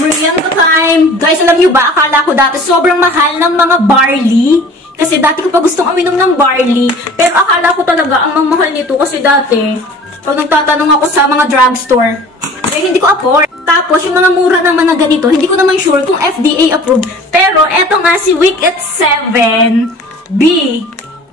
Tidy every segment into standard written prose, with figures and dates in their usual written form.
Merienda time! Guys, alam nyo ba, akala ko dati sobrang mahal ng mga barley. Kasi dati ko pa gustong uminom ng barley. Pero akala ko talaga ang mamahal nito kasi dati, pag nagtatanong ako sa mga drugstore, eh hindi ko afford. Tapos yung mga mura naman na ganito, hindi ko naman sure kung FDA approved. Pero eto nga si Wicked 7B.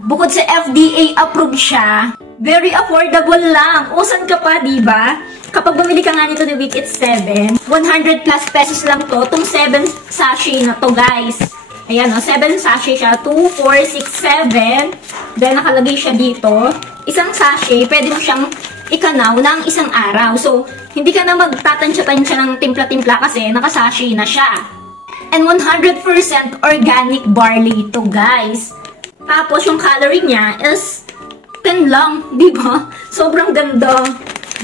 Bukod sa FDA approved siya, very affordable lang. Usan ka pa, diba? Kapag bumili ka nga nito ni Wicked 7, 100 plus pesos lang to. Itong 7 sachet na to, guys. Ayan, o, 7 sachet siya. 2, 4, 6, 7. Then, nakalagay siya dito. Isang sachet, pwede mo siyang ikanaw ng isang araw. So, hindi ka na magtatansya-tansya ng timpla-timpla kasi nakasachet na siya. And 100% organic barley ito, guys. Tapos, yung calorie niya is 10 lang, di ba? Sobrang ganda.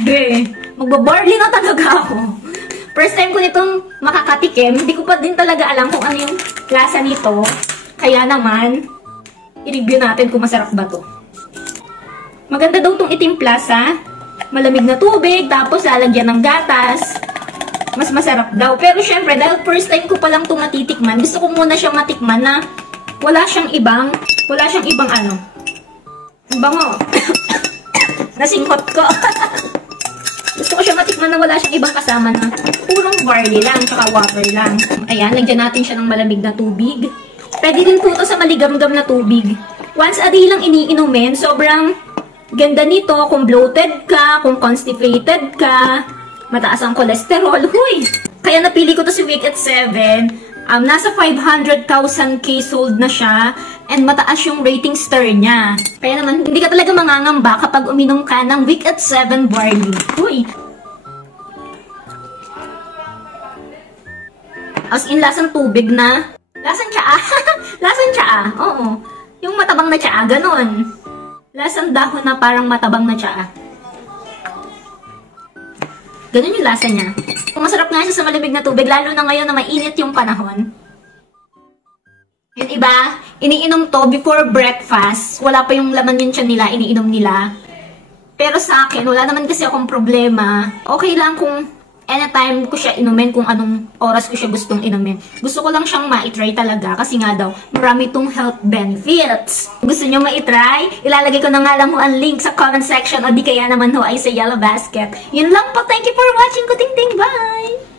Be, magbabarley na talaga ako. First time ko nitong makakatikim, hindi ko pa din talaga alam kung ano yung lasa nito. Kaya naman, i-review natin kung masarap ba to. Maganda daw tong itimpla sa malamig na tubig, tapos lalagyan ng gatas. Mas masarap daw. Pero syempre, dahil first time ko pa lang itong matitikman, gusto ko muna siyang matikman na wala siyang ibang ano. Ang bango. Nasinghot ko. Gusto ko siya matikman na wala siyang ibang kasama na purong barley lang, tsaka water lang. Ayan, lagyan natin siya ng malamig na tubig. Pwede din po ito sa maligamgam na tubig. Once a day lang iniinumin, sobrang ganda nito kung bloated ka, kung constipated ka, mataas ang cholesterol. Huy! Kaya napili ko to si Wicked 7. Nasa 500,000 case sold na siya and mataas yung rating star niya. Kaya naman, hindi ka talaga mangangamba kapag uminom ka ng Wicked 7 barley. Uy! As in, lasang tubig na. Lasang tsaa. Lasang tsaa. Oo. Yung matabang na tsaa, ganun. Lasang dahon na parang matabang na tsaa. Ganun yung lasa niya. Masarap nga siya sa malamig na tubig, lalo na ngayon na mainit yung panahon. Yung iba, iniinom to before breakfast. Wala pa yung laman yung tiyan nila, iniinom nila. Pero sa akin, wala naman kasi akong problema. Okay lang kung anytime ko siya inumin, kung anong oras ko siya gustong inumin. Gusto ko lang siyang ma-try talaga kasi nga daw, marami itong health benefits. Kung gusto nyo ma-try, ilalagay ko na nga lang ang link sa comment section o di kaya naman ho ay sa yellow basket. Yun lang po. Thank you for watching. Kuting-ting. Bye!